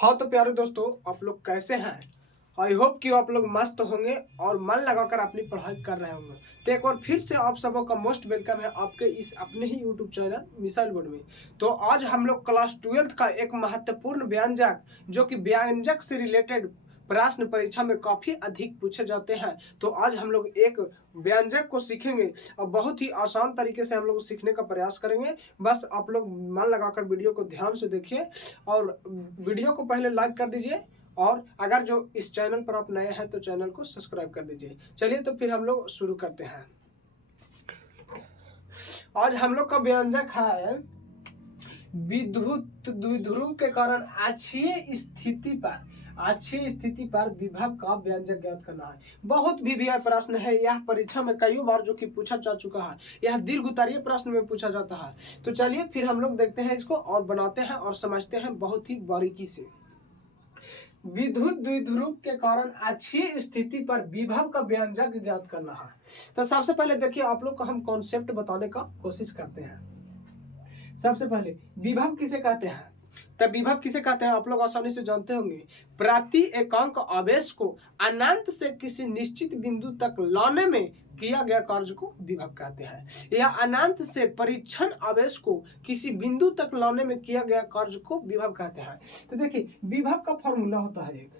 हाँ तो प्यारे दोस्तों, आप लोग कैसे हैं। आई होप कि आप लोग मस्त होंगे और मन लगाकर अपनी पढ़ाई कर रहे होंगे। तो एक बार फिर से आप सबों का मोस्ट वेलकम है आपके इस अपने ही यूट्यूब चैनल मिसाइल बोर्ड में। तो आज हम लोग क्लास 12th का एक महत्वपूर्ण व्यंजक जो कि व्यंजक से रिलेटेड प्रश्न परीक्षा में काफी अधिक पूछे जाते हैं। तो आज हम लोग एक व्यंजक को सीखेंगे और बहुत ही आसान तरीके से हम लोग सीखने का प्रयास करेंगे। बस आप लोग मन लगाकर वीडियो को ध्यान से देखिए और वीडियो को पहले लाइक कर दीजिए और अगर जो इस चैनल पर आप नए हैं तो चैनल को सब्सक्राइब कर दीजिए। चलिए तो फिर हम लोग शुरू करते हैं। आज हम लोग का व्यंजक है विद्युत द्विध्रुव के कारण अक्षीय स्थिति पर विभव का व्यंजक ज्ञात करना है। बहुत भी प्रश्न है यह, परीक्षा में कई बार जो कि पूछा जा चुका है। यह दीर्घ उत्तरीय प्रश्न में पूछा जाता है। तो चलिए फिर हम लोग देखते हैं इसको और बनाते हैं और समझते हैं बहुत ही बारीकी से। विद्युत द्विध्रुव के कारण अक्षीय स्थिति पर विभव का व्यंजक ज्ञात करना है। तो सबसे पहले देखिए आप लोग को हम कॉन्सेप्ट बताने का कोशिश करते हैं। सबसे पहले विभव किसे कहते हैं, तब विभव किसे कहते हैं आप लोग आसानी से जानते होंगे। प्रति एकांक आवेश को अनंत से किसी निश्चित बिंदु तक लाने में किया गया कार्य को विभव कहते हैं। या अनंत से परीक्षण आवेश को किसी बिंदु तक लाने में किया गया कार्य को विभव कहते हैं। तो देखिए विभव का फॉर्मूला होता है एक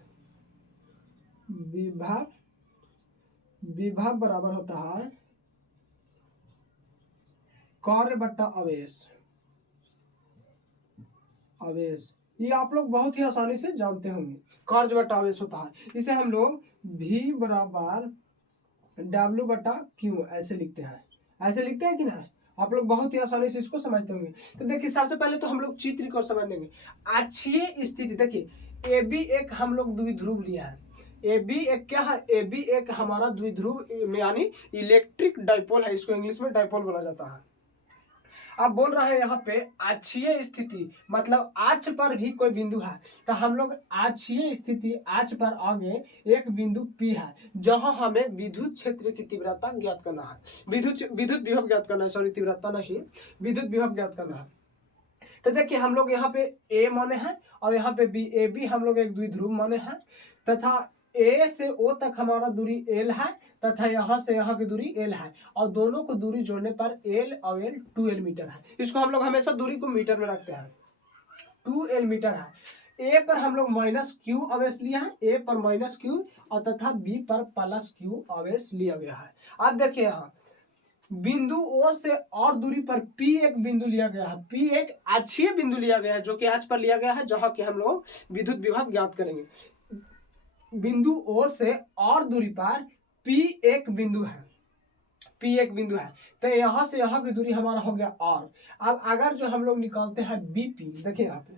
विभव बराबर होता है कार्य बट्टा आवेश। ये आप लोग बहुत ही आसानी से जानते होंगे। कार्य बटा आवेश होता है, इसे हम लोग V बराबर W बटा Q ऐसे लिखते हैं। कि ना, आप लोग बहुत ही आसानी से इसको समझते होंगे। तो देखिए सबसे पहले तो हम लोग चित्र को समझ लेंगे। अक्षीय स्थिति देखिए AB एक हम लोग द्विध्रुव लिया है। AB एक क्या है, AB एक हमारा द्विध्रुव यानी इलेक्ट्रिक डाइपोल है। इसको इंग्लिश में डाइपोल बोला जाता है। अब बोल रहा है यहाँ पे अक्षीय स्थिति मतलब अक्ष पर भी कोई बिंदु है। तो हम लोग अक्षीय स्थिति अक्ष पर आगे एक बिंदु P है जहां हमें विद्युत क्षेत्र की तीव्रता ज्ञात करना है। विद्युत विभव ज्ञात करना है, सॉरी तीव्रता नहीं, विद्युत विभव ज्ञात करना है। तो देखिए हम लोग यहाँ पे A माने हैं और यहाँ पे B, AB हम लोग एक द्विध्रुव माने हैं तथा A से O तक हमारा दूरी L है तथा यहाँ से यहाँ की दूरी L है और दोनों को दूरी जोड़ने पर L और L 2L मीटर है। इसको हम लोग हमेशा दूरी को मीटर में रखते हैं। 2L मीटर है। A पर हम लोग -Q आवेश लिया है, A पर -Q और तथा B पर +Q आवेश लिया गया है। अब देखिए यहाँ बिंदु O से और दूरी पर P एक बिंदु लिया गया है। P एक अक्षीय बिंदु लिया गया है जो कि अक्ष पर लिया गया है जहां कि हम लोग विद्युत विभव ज्ञात करेंगे। बिंदु O से और दूरी पर P एक बिंदु है। तो यहां से यहां की दूरी हमारा हो गया R। अब अगर जो हम लोग निकालते हैं BP, देखिए यहाँ पे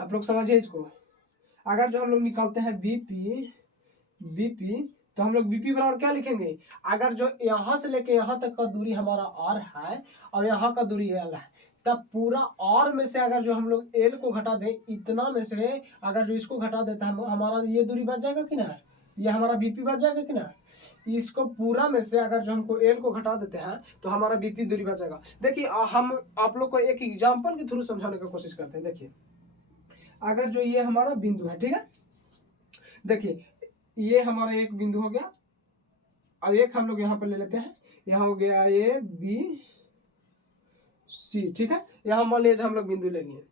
आप लोग समझिए इसको। अगर जो हम लोग निकालते हैं BP तो हम लोग BP बराबर क्या लिखेंगे, अगर जो यहाँ से लेके यहाँ तक का दूरी हमारा R है और यहाँ का दूरी L है तब पूरा R में से अगर जो हम लोग L को घटा दें, इतना में से अगर जो इसको घटा देता है हमारा ये दूरी बच जाएगा कि ना, ये हमारा BP बच जाएगा कि ना। इसको पूरा में से अगर जो हमको L को घटा देते हैं तो हमारा BP दूरी बच जाएगा। देखिए हम आप लोग को एक एग्जाम्पल के थ्रू समझाने का कोशिश करते हैं। देखिए अगर जो ये हमारा बिंदु है, ठीक है, देखिए ये हमारा एक बिंदु हो गया। अब एक हम लोग यहाँ पर ले लेते हैं, यहाँ हो गया A B C, ठीक है। यहाँ मान लीजिए हम लोग बिंदु ले लिए।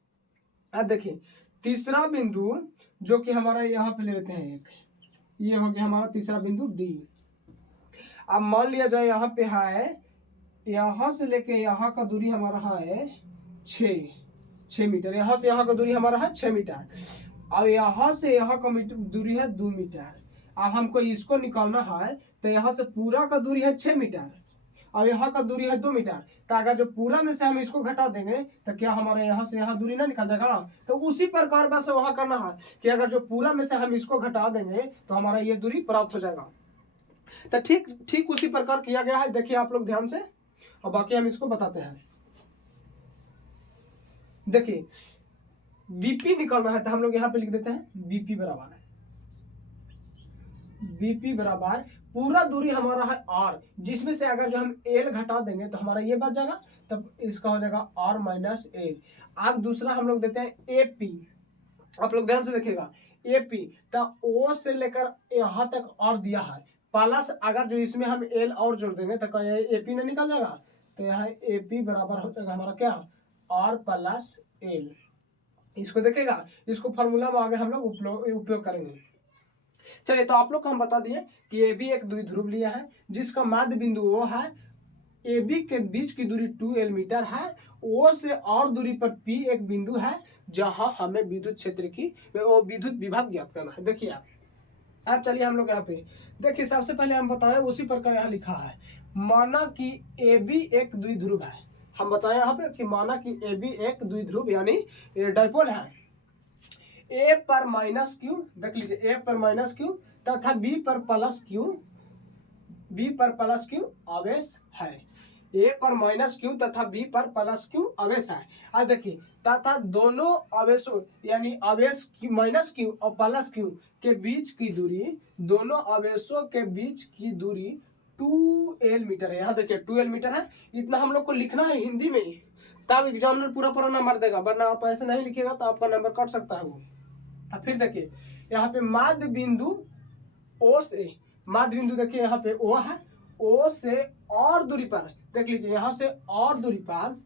अब देखिए तीसरा बिंदु जो कि हमारा यहाँ पे ले लेते हैं एक, ये हो गया हमारा तीसरा बिंदु D। अब मान लिया जाए यहाँ पे है, यहाँ से लेके यहाँ का दूरी हमारा है 6 मीटर। यहाँ से यहाँ का दूरी हमारा है 6 मीटर और यहाँ से यहाँ का दूरी है 2 मीटर। अब हमको इसको निकालना है तो यहाँ से पूरा का दूरी है 6 मीटर और यहाँ का दूरी है 2 मीटर। तो अगर जो पूरा में से हम इसको घटा देंगे तो क्या हमारे यहाँ से यहाँ दूरी ना निकल जाएगा ना। तो उसी प्रकार बस वहाँ करना है कि अगर जो पूरा में से हम इसको घटा देंगे तो हमारा ये दूरी प्राप्त हो जाएगा। तो ठीक उसी प्रकार किया गया है। देखिए आप लोग ध्यान से और बाकी हम इसको बताते हैं। देखिए BP निकालना है तो हम लोग यहाँ पे लिख देते हैं BP बराबर पूरा दूरी हमारा है R, जिसमें से अगर जो हम L घटा देंगे तो हमारा ये बच जाएगा, तब इसका हो जाएगा R - L। अब दूसरा हम लोग देते हैं AP। आप लोग ध्यान से देखिएगा, एपी तो ओ से लेकर यहाँ तक और दिया है, प्लस अगर जो इसमें हम एल और जोड़ देंगे तो क्या एपी ना निकल जाएगा। तो यहाँ एपी बराबर हो जाएगा हमारा क्या, आर प्लस एल। इसको देखेगा, इसको फॉर्मूला में आगे हम लोग उपयोग करेंगे। चलिए, तो आप लोग को हम बता दिए कि ए बी एक द्विध्रुव लिया है जिसका मध्य बिंदु ओ है, ए बी के बीच की दूरी 2l मीटर है, ओ से और दूरी पर पी एक बिंदु है जहां हमें विद्युत क्षेत्र की विद्युत विभव ज्ञात करना है। देखिए आप, अब चलिए हम लोग यहाँ पे देखिए, सबसे पहले हम बताएं उसी प्रकार यहाँ लिखा है, माना कि ए बी एक द्विध्रुव है। हम बताएं यहाँ पे कि माना कि ए बी एक द्विध्रुव यानी डाइपोल है, ए पर माइनस क्यू, देख लीजिए ए पर माइनस क्यू तथा बी पर प्लस क्यू, बी पर प्लस क्यू आवेश है। ए पर माइनस क्यू तथा बी पर प्लस क्यू आवेश है। अब देखिए, तथा दोनों आवेशों यानी आवेश माइनस क्यू और प्लस क्यू के बीच की दूरी, दोनों आवेशों के बीच की दूरी 2l मीटर है। यहाँ देखिए 2l मीटर है, इतना हम लोग को लिखना है हिंदी में, तब एग्जामिनर पूरा नंबर देगा, वरना आप ऐसे नहीं लिखिएगा तो आपका नंबर कट सकता है वो। फिर देखिए यहाँ पे मध्य बिंदु ओ से, मध्य बिंदु देखिए यहाँ पे ओ है, ओ से और दूरी पर देख लीजिए, यहाँ से और दूरी पर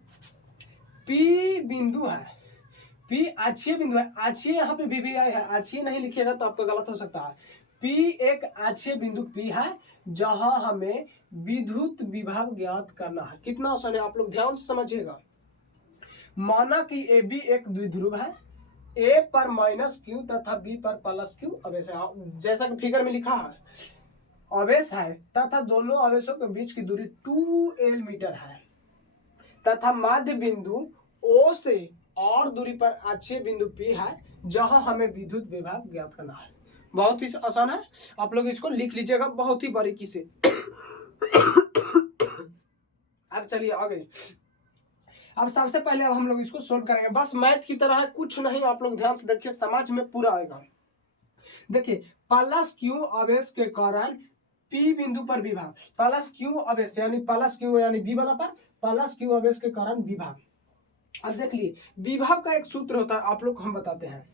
पी बिंदु है, पी अक्षीय बिंदु है, अक्षीय यहाँ पे भी आई है, अक्षीय नहीं लिखिएगा तो आपका गलत हो सकता है। पी एक अक्षीय बिंदु पी है जहां हमें विद्युत विभव ज्ञात करना है। कितना आसान है, आप लोग ध्यान से समझिएगा। माना कि ए बी एक द्विध्रुव है, ए पर माइनस क्यू तथा बी पर प्लस क्यू आवेश है, जैसा कि फिगर में लिखा है आवेश है, तथा दोनों आवेशों के बीच की दूरी 2l मीटर है, तथा मध्य बिंदु ओ से और दूरी पर अक्षीय बिंदु पी है जहां हमें विद्युत विभव ज्ञात करना है। बहुत ही आसान है, आप लोग इसको लिख लीजिएगा बहुत ही बारीकी से। अब चलिए आगे, अब सबसे पहले अब हम लोग इसको सोल्व करेंगे, बस मैथ की तरह है, कुछ नहीं, आप लोग ध्यान से देखिए, समझ में पूरा आएगा। देखिए प्लस क्यू आवेश के कारण पी बिंदु पर विभव, प्लस क्यू आवेश यानी प्लस क्यू यानी बी वाला पर प्लस क्यू आवेश के कारण विभव। अब देख लिए विभव का एक सूत्र होता है, आप लोग हम बताते हैं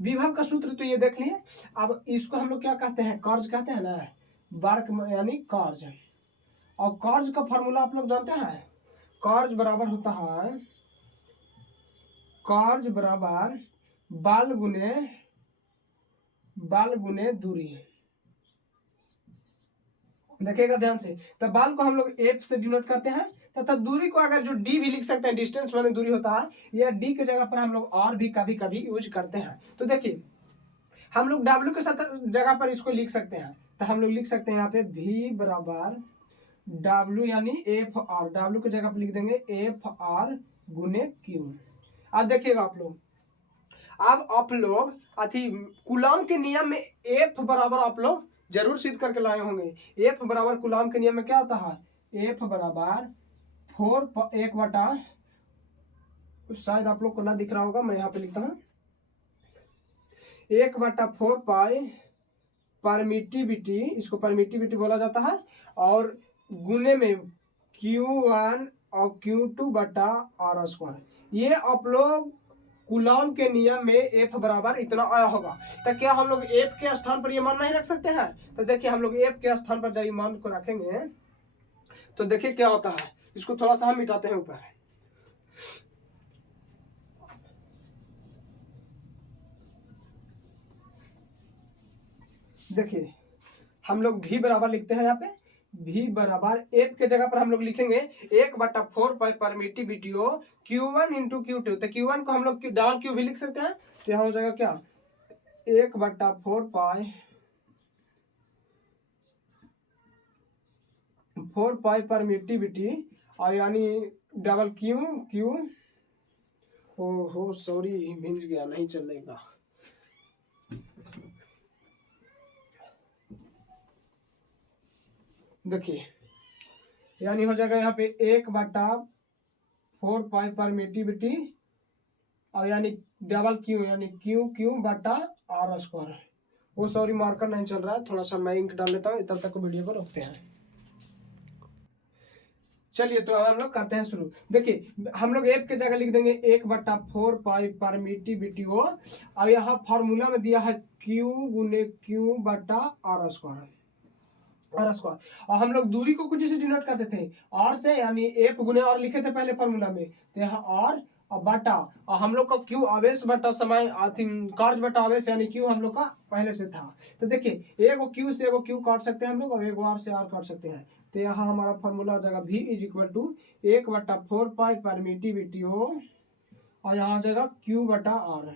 विभव का सूत्र, तो ये देख लिए। अब इसको हम लोग क्या कहते हैं, कर्ज कहते हैं ना, वर्क यानी कर्ज, और कर्ज का फॉर्मूला आप लोग जानते हैं, कर्ज बराबर होता है, कर्ज बराबर बल गुने दूरी। देखिएगा ध्यान से, तो बल को हम लोग एफ से डिनोट करते हैं तथा दूरी को अगर जो डी भी लिख सकते हैं, डिस्टेंस वाली दूरी होता है, या डी के जगह पर हम लोग और भी कभी कभी यूज करते हैं। तो देखिए हम लोग डब्ल्यू के साथ जगह पर इसको लिख सकते हैं, तो हम लोग लिख सकते हैं यहाँ पे v बराबर डब्ल्यू यानी एफ आर, डब्ल्यू की जगह पर लिख देंगे एफ आर गुने क्यू। अब देखिएगा आप लोग, अब आप लोग अथी कूलॉम के नियम में एफ बराबर आप लोग जरूर सिद्ध करके लाए होंगे। एफ बराबर कूलॉम के नियम में क्या आता है, एफ बराबर 4 शायद आप लोग को ना दिख रहा होगा, मैं यहाँ पे लिखता हूँ 1/4 पाई परमिटिविटी, इसको परमिटिविटी बोला जाता है, और गुने में Q1 और Q2 बटा आर स्क्वायर। ये आप लोग कूलॉम के नियम में एफ बराबर इतना आया होगा। तो क्या हम लोग एफ के स्थान पर ये मान नहीं रख सकते हैं, तो देखिए हम लोग एफ के स्थान पर जब मान को रखेंगे तो देखिए क्या होता है, इसको थोड़ा सा हम मिटाते हैं ऊपर। देखिए हम लोग v बराबर लिखते हैं, यहाँ पे v बराबर एफ के जगह पर हम लोग लिखेंगे 1/4 pi permittivity Q1 into Q2, तो Q1 को हम लोग डबल क्यू भी लिख सकते हैं, तो यहाँ हो जाएगा क्या 1/4 पाई 4 पाई परमिटिविटी, और यानी डबल क्यू ओहो सॉरी भिंज गया, नहीं चलेगा। देखिए यानी हो जाएगा यहाँ पे 1/4 पाई परमिटिविटी, और यानी डबल क्यू यानी क्यू बटा आर स्क्वायर। वो सॉरी मार्कर नहीं चल रहा है, थोड़ा सा मैं इंक डाल लेता हूँ, तब तक वीडियो को रोकते हैं। चलिए तो अब हम लोग करते हैं शुरू। देखिए हम लोग एफ के जगह लिख देंगे 1/4 पाई परमिटिविटी हो। अब यहाँ फॉर्मूला में दिया है क्यू गुने क्यू बटा आर स्क्वायर, आर स्क्वायर। और हम लोग दूरी को कुछ से डिनोट करते थे आर से, यानी एफ गुने आर लिखे थे पहले फॉर्मूला में, तो यहाँ आर और बटा, और हम लोग का क्यू आवेश बटा समय कार्य बटा आवेश, यानी क्यू हम लोग का पहले से था। तो देखिए एगो क्यू से एगो क्यू काट सकते हैं हम लोग, और एगो आर से आर काट सकते हैं। तो यहाँ हमारा फॉर्मूला आ जाएगा V is equal to 1/4 pi permittivity हो, और यहाँ आ जाएगा क्यू बटा आर।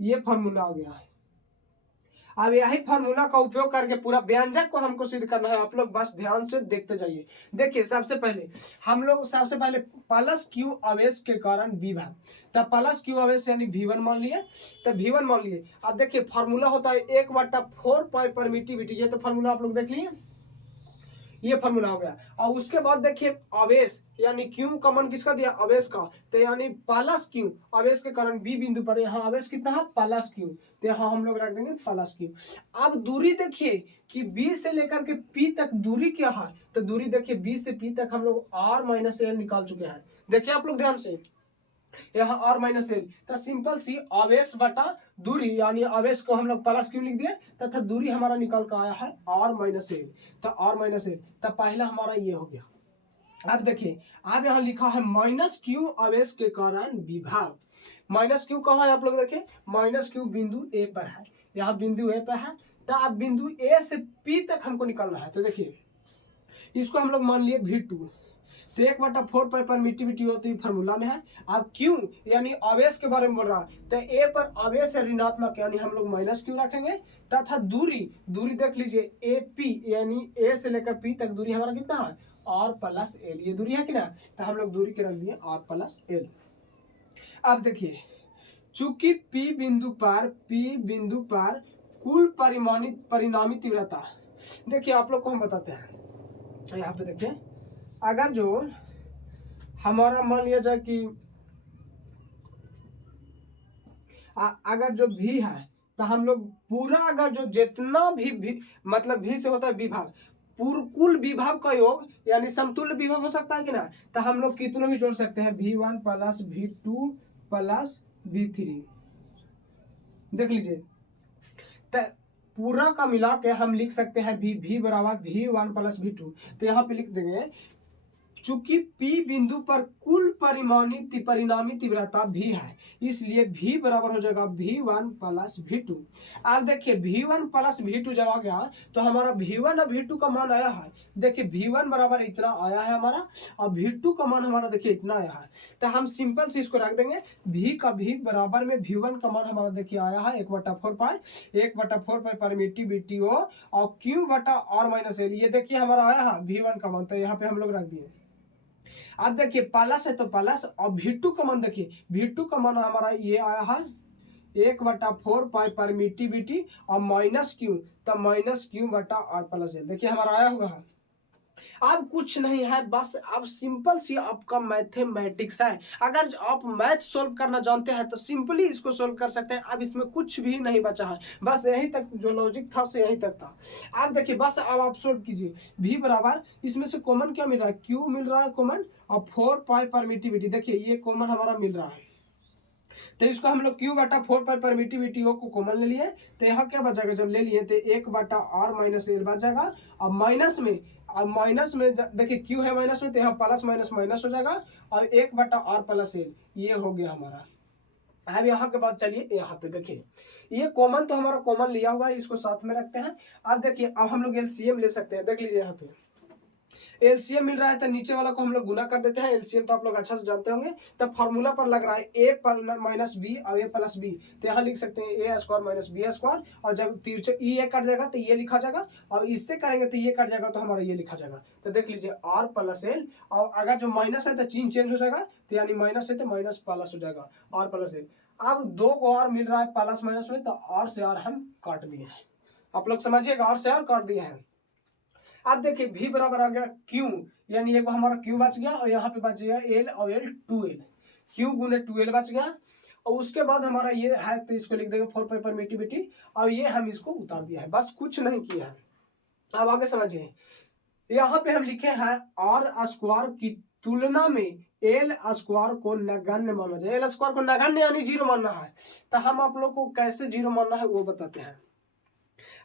ये फॉर्मूला आ गया है। अब यही फार्मूला का उपयोग करके पूरा व्यंजक को हमको सिद्ध करना है। आप लोग बस ध्यान से देखते जाइए। देखिए सबसे पहले हम लोग प्लस क्यू आवेश के कारण विभव, तब प्लस क्यू आवेश यानी V1 मान लिए, तब V1 मान लिए। अब देखिए फार्मूला होता है 1/4 पाई परमिटिविटी, ये तो फार्मूला आप लोग देख लिए, ये फार्मूला हो गया। और उसके बाद देखिए आवेश यानी क्यू कॉमन किसका दिया, आवेश का, तो यानी प्लस क्यू आवेश के कारण बी बिंदु पर यहाँ आवेश कितना है प्लस क्यू, तो यहाँ हम लोग रख देंगे प्लस क्यू। अब दूरी देखिए कि बी से लेकर के पी तक दूरी क्या है, तो दूरी देखिए बी से पी तक हम लोग आर माइनस एल निकाल चुके हैं। देखिए आप लोग ध्यान से, यहाँ आर माइनस एल, तो सिंपल सी आवेश बटा दूरी, यानी आवेश को हम लोग प्लस क्यू लिख दिए तथा दूरी हमारा निकल कर आया है आर माइनस एल, तो आर माइनस एल, तो पहला हमारा ये हो गया। अब देखिए अब यहाँ लिखा है माइनस क्यू आवेश के कारण विभव। माइनस क्यू कहाँ है आप लोग देखिए, माइनस क्यू बिंदु ए पर है, यहाँ बिंदु ए पर है, तो अब बिंदु ए से पी तक हमको निकालना है। तो देखिए इसको हम लोग मान लिए V2, तो 1/4 पाई परमिटिविटी होती है फार्मूला में है। अब क्यू यानी आवेश के बारे में बोल रहा है, तो ए पर आवेश है ऋणात्मक, यानी हम लोग माइनस क्यू रखेंगे, तथा दूरी देख लीजिए ए पी, यानी ए से लेकर पी तक दूरी हमारा कितना है आर प्लस एल, ये दूरी है कि ना, तो हम लोग दूरी के रख दिए आर प्लस एल। अब देखिए चूंकि पी बिंदु पर कुल परिणामी तीव्रता, देखिए आप लोग को हम बताते हैं। यहाँ पे देखिए अगर जो हमारा मान लिया जाए कि अगर जो भी है, तो हम लोग पूरा अगर जो जितना भी मतलब भी से होता है विभाग, कुल विभव का योग यानी समतुल्य विभव हो सकता है कि ना, तो हम लोग कितना भी जोड़ सकते हैं V1 plus V2 plus V3। देख लीजिए तो पूरा का मिला के हम लिख सकते हैं V बराबर V1 प्लस V2। तो यहाँ पे लिख देंगे चूंकि P बिंदु पर कुल परिणामी तीव्रता V है, इसलिए V बराबर हो जाएगा V1 प्लस V2। अब देखिए V1 प्लस V2 जब आ गया तो हमारा V1 और V2 का मान आया है। देखिए V1 बराबर इतना आया है हमारा, और V2 का मान हमारा देखिए इतना आया है। तो हम सिंपल से इसको रख देंगे V बराबर में V1 का मान हमारा देखिए आया है 1/4 पाई परमिटिविटी हो, और Q बटा R माइनस एल, ये देखिए हमारा आया है V1 का मान, तो यहाँ पे हम लोग रख दिए। अब देखिए प्लस है तो प्लस, और V2 का मान देखिए V2 का मान हमारा ये आया है 1/4 पाई परमिटिविटी, और माइनस क्यू, तो माइनस क्यू बटा आर प्लस एल, देखिए हमारा आया होगा। अब कुछ नहीं है, बस अब सिंपल सी आपका मैथमेटिक्स है। अगर आप मैथ सोल्व करना जानते हैं तो सिंपली इसको सोल्व कर सकते हैं। अब इसमें कुछ भी नहीं बचा है, बस यहीं तक जो लॉजिक था से यहीं तक था। अब देखिए बस अब आप सोल्व कीजिए। V बराबर इसमें से कॉमन क्या मिल रहा है, Q मिल रहा है कॉमन, और 4 पाई परमिटिविटी देखिए ये कॉमन हमारा मिल रहा है, तो इसको हम लोग Q बटा 4 पाई परमिटिविटी को कॉमन ले लिए, तो यहाँ क्या बचेगा, जब ले लिए तो 1/R माइनस एल बच जाएगा। अब माइनस में देखिए Q है माइनस में, तो यहाँ प्लस माइनस माइनस हो जाएगा, और 1/R प्लस एल ये हो गया हमारा। अब यहाँ के बाद चलिए यहाँ पे देखिए ये कॉमन तो हमारा कॉमन लिया हुआ है, इसको साथ में रखते हैं। अब देखिए अब हम लोग एलसीएम ले सकते हैं। देख लीजिए यहाँ पे एलसीएम मिल रहा है, तो नीचे वाला को हम लोग गुना कर देते हैं। एलसीएम तो आप लोग अच्छा से जानते होंगे, तब फार्मूला पर लग रहा है a माइनस बी और a प्लस बी, तो यहाँ लिख सकते हैं a square minus B square, और जब तिरछे ये कट जाएगा तो ये लिखा जाएगा, और इससे करेंगे तो ये कट जाएगा, तो हमारा ये लिखा जाएगा। तो देख लीजिए r प्लस एल, और अगर जो माइनस है तो चिन्ह चेंज हो जाएगा, तो यानी माइनस है तो माइनस प्लस हो जाएगा r प्लस एल। अब दो को r मिल रहा है प्लस माइनस में, तो r से r हम काट दिए हैं। आप लोग समझिएगा, r से r काट दिए हैं। अब देखिए V बराबर आ गया Q, यानी एक हमारा Q बच गया, और यहाँ पे बच गया L और L 2L, Q गुने 2L बच गया। और उसके बाद हमारा ये है, तो इसको लिख देंगे 4 पाई परमिटिविटी, और ये हम इसको उतार दिया है, बस कुछ नहीं किया है। अब आगे समझिए यहाँ पे हम लिखे हैं आर स्क्वायर की तुलना में एल स्क्वायर को नगण्य माना जाए। एल स्क्वायर को नगण्य यानी जीरो मानना है, तो हम आप लोग को कैसे जीरो मानना है वो बताते हैं।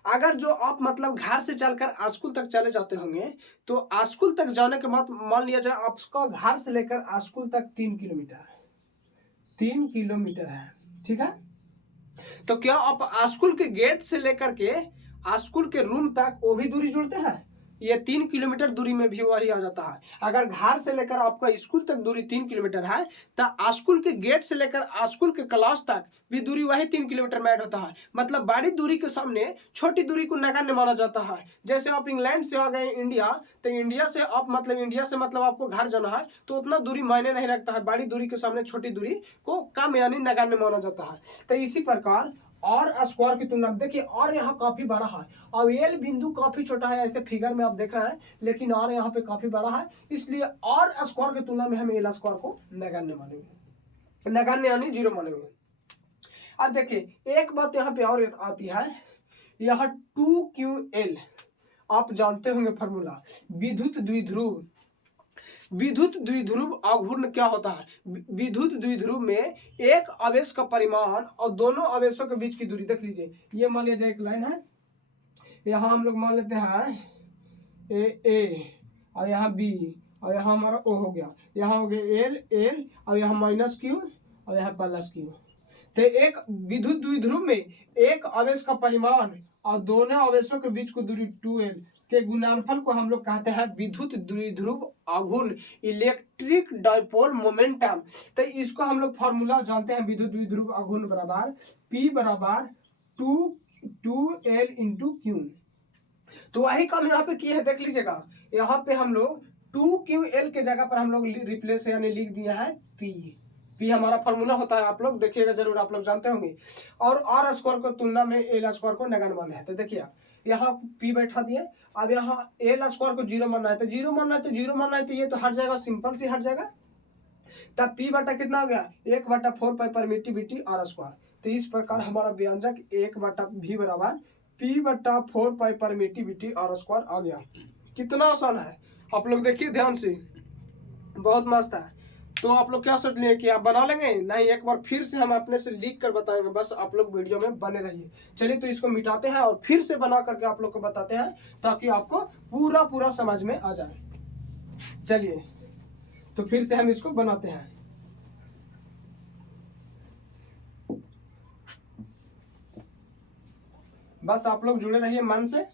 अगर जो आप मतलब घर से चलकर स्कूल तक चले जाते होंगे, तो स्कूल तक जाने के बाद मान लिया जाए आपका घर से लेकर स्कूल तक 3 किलोमीटर है, ठीक है। तो क्या आप स्कूल के गेट से लेकर के स्कूल के रूम तक वो भी दूरी जोड़ते हैं? ये 3 किलोमीटर दूरी में भी वही आ जाता है। अगर घर से लेकर आपका स्कूल तक दूरी 3 किलोमीटर है, तो स्कूल के गेट से लेकर स्कूल के क्लास तक भी दूरी वही 3 किलोमीटर में ऐड होता है। मतलब बड़ी दूरी के सामने छोटी दूरी को नगण्य माना जाता है। जैसे आप इंग्लैंड से आ गए इंडिया, तो इंडिया से आपको घर जाना है, तो उतना दूरी मायने नहीं रखता है। बड़ी दूरी के सामने छोटी दूरी को कम यानी नगण्य माना जाता है। तो इसी प्रकार और स्क्वायर की तुलना में देखिए, और यहाँ काफी बड़ा है और एल बिंदु काफी छोटा है, ऐसे फिगर में आप देख रहे हैं, लेकिन और यहाँ पे काफी बड़ा है, इसलिए और स्क्वायर की तुलना में हम एल स्क्वायर को नगण्य मानेंगे, नगण्य यानी जीरो मानेंगे। अब देखिए एक बात यहाँ पे और आती है, यह 2QL आप जानते होंगे फॉर्मूला, विद्युत द्विध्रुव आघूर्ण क्या होता है? विद्युत द्विध्रुव में एक आवेश का परिमाण और दोनों आवेशों के बीच की दूरी देख लीजिए। ये मान लिया जाए एक लाइन है, यहाँ हम लोग मान लेते हैं ए और यहाँ बी और यहाँ हमारा ओ हो गया, यहाँ हो गया एल और यहाँ माइनस क्यू और यहाँ प्लस क्यू। तो एक विद्युत द्विध्रुव में एक आवेश का परिमाण और दोनों आवेशों के बीच की दूरी 2L के गुणनफल को हम लोग कहते हैं विद्युत द्विध्रुव आघूर्ण, इलेक्ट्रिक डाइपोल मोमेंटम। तो इसको हम लोग फॉर्मूला जानते हैं, विद्युत द्विध्रुव आघूर्ण बराबर P बराबर 2L इंटू क्यू। तो वही काम यहाँ पे किए हैं, देख लीजिएगा, यहाँ पे हम लोग 2QL के जगह पर हम लोग रिप्लेस यानी लिख दिया है P हमारा फॉर्मूला होता है, आप लोग देखिएगा जरूर, आप लोग जानते होंगे। और आर स्क्वायर को तुलना में एल स्क्वायर को नगण्य माना है। तो देखिए यहाँ P बैठा दिए, अब यहाँ एल स्क्वायर को जीरो मानना है, तो जीरो मानना है, तो जीरो मानना है, तो ये तो हट जाएगा, सिंपल सी हट जाएगा। तब P बटा कितना हो गया, 1/4 पाई परमिटिविटी आर स्क्वायर। तो इस प्रकार हमारा व्यंजक 1/V बराबर P/4 pi permittivity R square आ गया। कितना आसान है, आप लोग देखिए ध्यान से, बहुत मस्त है। तो आप लोग क्या सोच लिए कि आप बना लेंगे? नहीं, एक बार फिर से हम अपने से लिख कर बताएंगे, बस आप लोग वीडियो में बने रहिए। चलिए तो इसको मिटाते हैं और फिर से बना करके आप लोग को बताते हैं, ताकि आपको पूरा समझ में आ जाए। चलिए तो फिर से हम इसको बनाते हैं। बस आप लोग जुड़े रहिए मन से।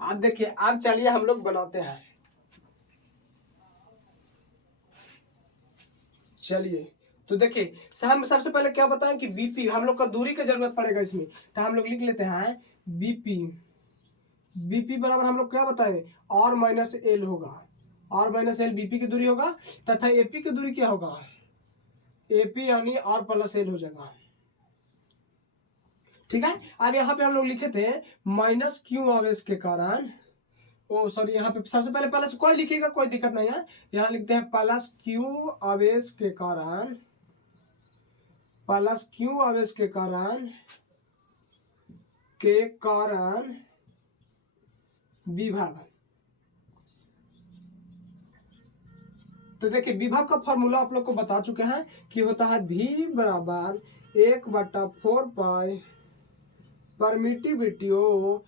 आप देखिए, अब चलिए हम लोग बनाते हैं। चलिए तो देखिए, हम सबसे पहले क्या बताएं कि बीपी हम लोग का दूरी की जरूरत पड़ेगा इसमें, तो हम लोग लिख लेते हैं बीपी बराबर हम लोग क्या बताएं, आर माइनस एल होगा, आर माइनस एल बीपी की दूरी होगा, तथा एपी की दूरी क्या होगा, एपी यानी आर प्लस एल हो जाएगा, ठीक है। अब यहाँ पे हम लोग लिखे थे माइनस क्यू आवेश के कारण, ओ सॉरी, यहाँ पे सबसे पहले प्लस कोई लिखिएगा, कोई दिक्कत नहीं है, यहाँ लिखते हैं प्लस क्यू आवेश के कारण, प्लस क्यू आवेश के कारण विभव। तो देखिए विभव का फॉर्मूला आप लोग को बता चुके हैं कि होता है V बराबर 1/4 पाई परमिटिविटी और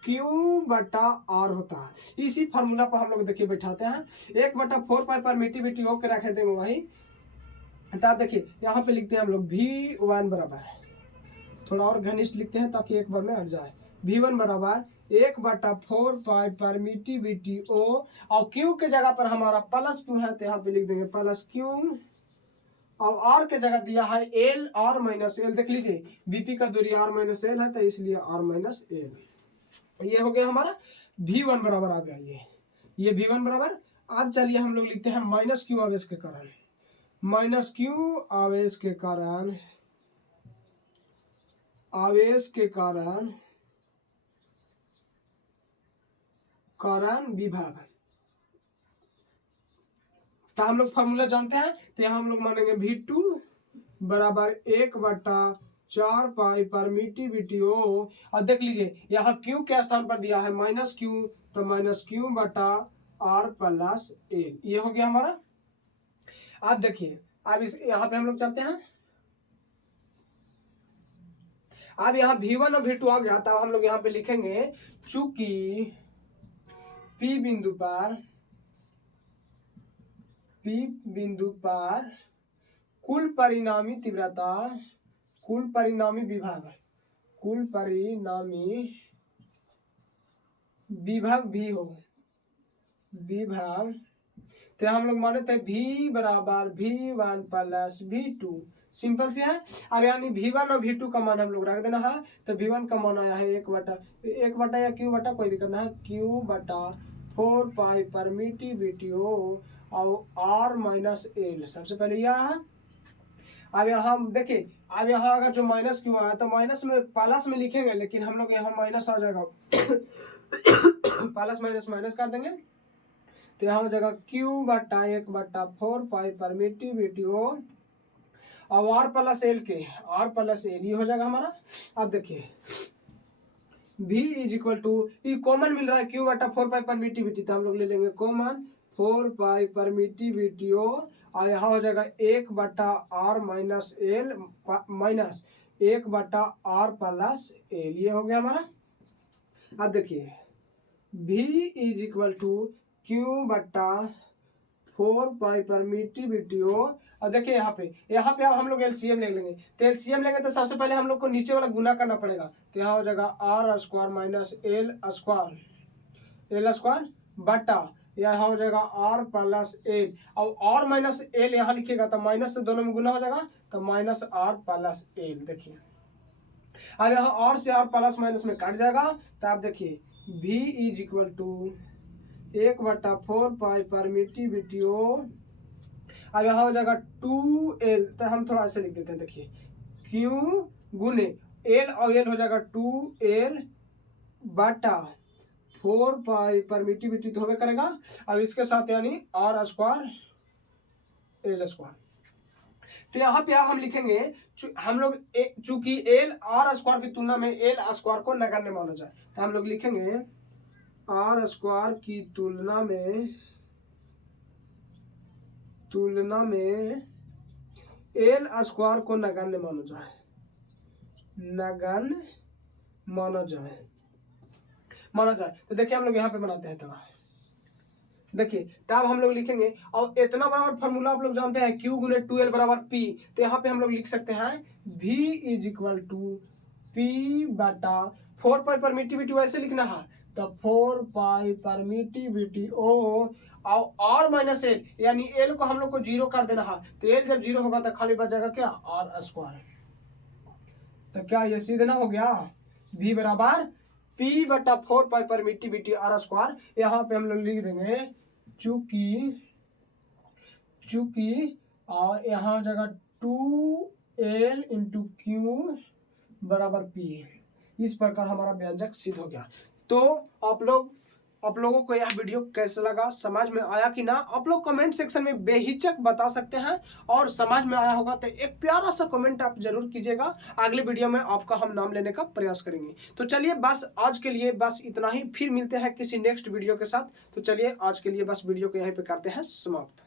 Q/R होता है। इसी फॉर्मूला पर हम लोग देखिए बैठाते हैं, 1/4 पाई परमिटिविटी हो के रखे देंगे वही। तब देखिए यहाँ पे लिखते हैं हम लोग V1 बराबर, थोड़ा और घनिष्ठ लिखते हैं ताकि एक बार में हट जाए, V1 बराबर 1/4 पाई परमिटिविटी ओ, और Q के जगह पर हमारा प्लस क्यू है, तो यहाँ पे लिख देंगे प्लस क्यू, और R के जगह दिया है एल, आर माइनस एल। देख लीजिए बीपी का दूरी आर माइनस एल है, तो इसलिए आर माइनस एल। ये हो गया हमारा V1 बराबर आ गया, ये V1 बराबर। आज चलिए हम लोग लिखते हैं माइनस क्यू आवेश के कारण, माइनस क्यू आवेश के कारण विभव। तो हम लोग फॉर्मूला जानते हैं, तो यहाँ हम लोग मानेंगे V2 बराबर 1/4 परमिटिविटी ओ। और देख लीजिए यहाँ Q के स्थान पर दिया है माइनस क्यू, तो माइनस क्यू बटा R प्लस एल, ये हो गया हमारा। अब देखिए अब इस यहाँ पे हम लोग चलते हैं। अब यहाँ V1 और V2 आ गया, तब हम लोग यहाँ पे लिखेंगे चूंकि P बिंदु पर कुल परिणामी तीव्रता, कुल परिणामी विभव भी हो, तो हम लोग माने थे V बराबर V1 प्लस V2, सिंपल सी है। अब यानी V1 और V2 का मान हम लोग रख देना है, तो V1 का मान आया है 1/1 या Q बटा, कोई दिक्कत नहीं है, Q बटा 4 पाई परमिटिविटी हो और R माइनस एल, सबसे पहले यह है। अब यहाँ देखिए, अब यहाँ अगर जो माइनस क्यू आया तो माइनस में प्लस में लिखेंगे, लेकिन हम लोग यहाँ माइनस आ जाएगा प्लस माइनस कर देंगे, तो यहाँ हो जाएगा Q बटा 1/4 पाई परमिटिविटी हो और R प्लस एल ये हो जाएगा हमारा। अब देखिए V इज इक्वल टू, ये कॉमन मिल रहा है Q बटा 4 पाई परमिटिविटी, तो हम लोग ले लेंगे कॉमन 4 पाई परमिटिविटी हो और यहाँ हो जाएगा 1/R minus L minus 1/R plus L, ये हो गया हमारा। अब देखिए V is equal to Q बटा 4 पाई परमिटिविटी हो, और देखिए यहाँ पे अब हम लोग एलसीएम ले लेंगे, तो एलसीएम लेंगे तो सबसे पहले हम लोग को नीचे वाला गुना करना पड़ेगा, तो यहाँ हो जाएगा R square minus L square बटा यहाँ हो जाएगा R प्लस एल, और R माइनस एल यहाँ लिखिएगा तो माइनस से दोनों में गुना हो जाएगा, तो माइनस R प्लस एल। देखिए अब यहाँ R से R प्लस माइनस में कट जाएगा, तो आप देखिए V is equal to 1/4 pi permittivity हो, अब यहाँ हो जाएगा 2L, तो हम थोड़ा ऐसे लिख देते हैं, देखिए Q गुने L और L हो जाएगा 2L बटा 4 पाई परमिटिविटी तो होवे करेगा, अब इसके साथ यानी R स्क्वायर एल स्क्वायर। तो यहाँ पे हम लिखेंगे हम लोग चूंकि एल R स्क्वायर की तुलना में एल स्क्वायर को नगण्य माना जाए, तो हम लोग लिखेंगे R स्क्वायर की तुलना में एल स्क्वायर को नगण्य माना जाए। तो देखिए हम लोग यहाँ पे बनाते हैं, तब देखिए तब हम लोग लिखेंगे, और इतना बराबर फॉर्मूला आप लोग जानते हैं Q गुने 2L बराबर P, तो यहाँ पे हम लोग लिख सकते हैं V is equal to P बटा 4 पाई परमिटिविटी, वैसे लिखना है तो 4 पाई परमिटिविटी ओ और R माइनस एल, यानी एल को हम लोग को 0 कर देना है, तो एल जब 0 होगा तो खाली बच जाएगा क्या R स्क्वायर। तो क्या ये सीधे ना हो गया V बराबर P बटा 4 पाई परमिटिविटी R स्क्वायर। यहाँ पे हम लोग लिख देंगे चूंकि और यहाँ हो जाएगा 2L इंटू Q बराबर P, इस प्रकार हमारा व्यंजक सिद्ध हो गया। तो आप लोगों को यह वीडियो कैसा लगा, समझ में आया कि ना, आप लोग कमेंट सेक्शन में बेहिचक बता सकते हैं, और समझ में आया होगा तो एक प्यारा सा कमेंट आप जरूर कीजिएगा, अगले वीडियो में आपका हम नाम लेने का प्रयास करेंगे। तो चलिए बस आज के लिए बस इतना ही, फिर मिलते हैं किसी नेक्स्ट वीडियो के साथ। तो चलिए आज के लिए बस वीडियो को यहीं पे करते हैं समाप्त।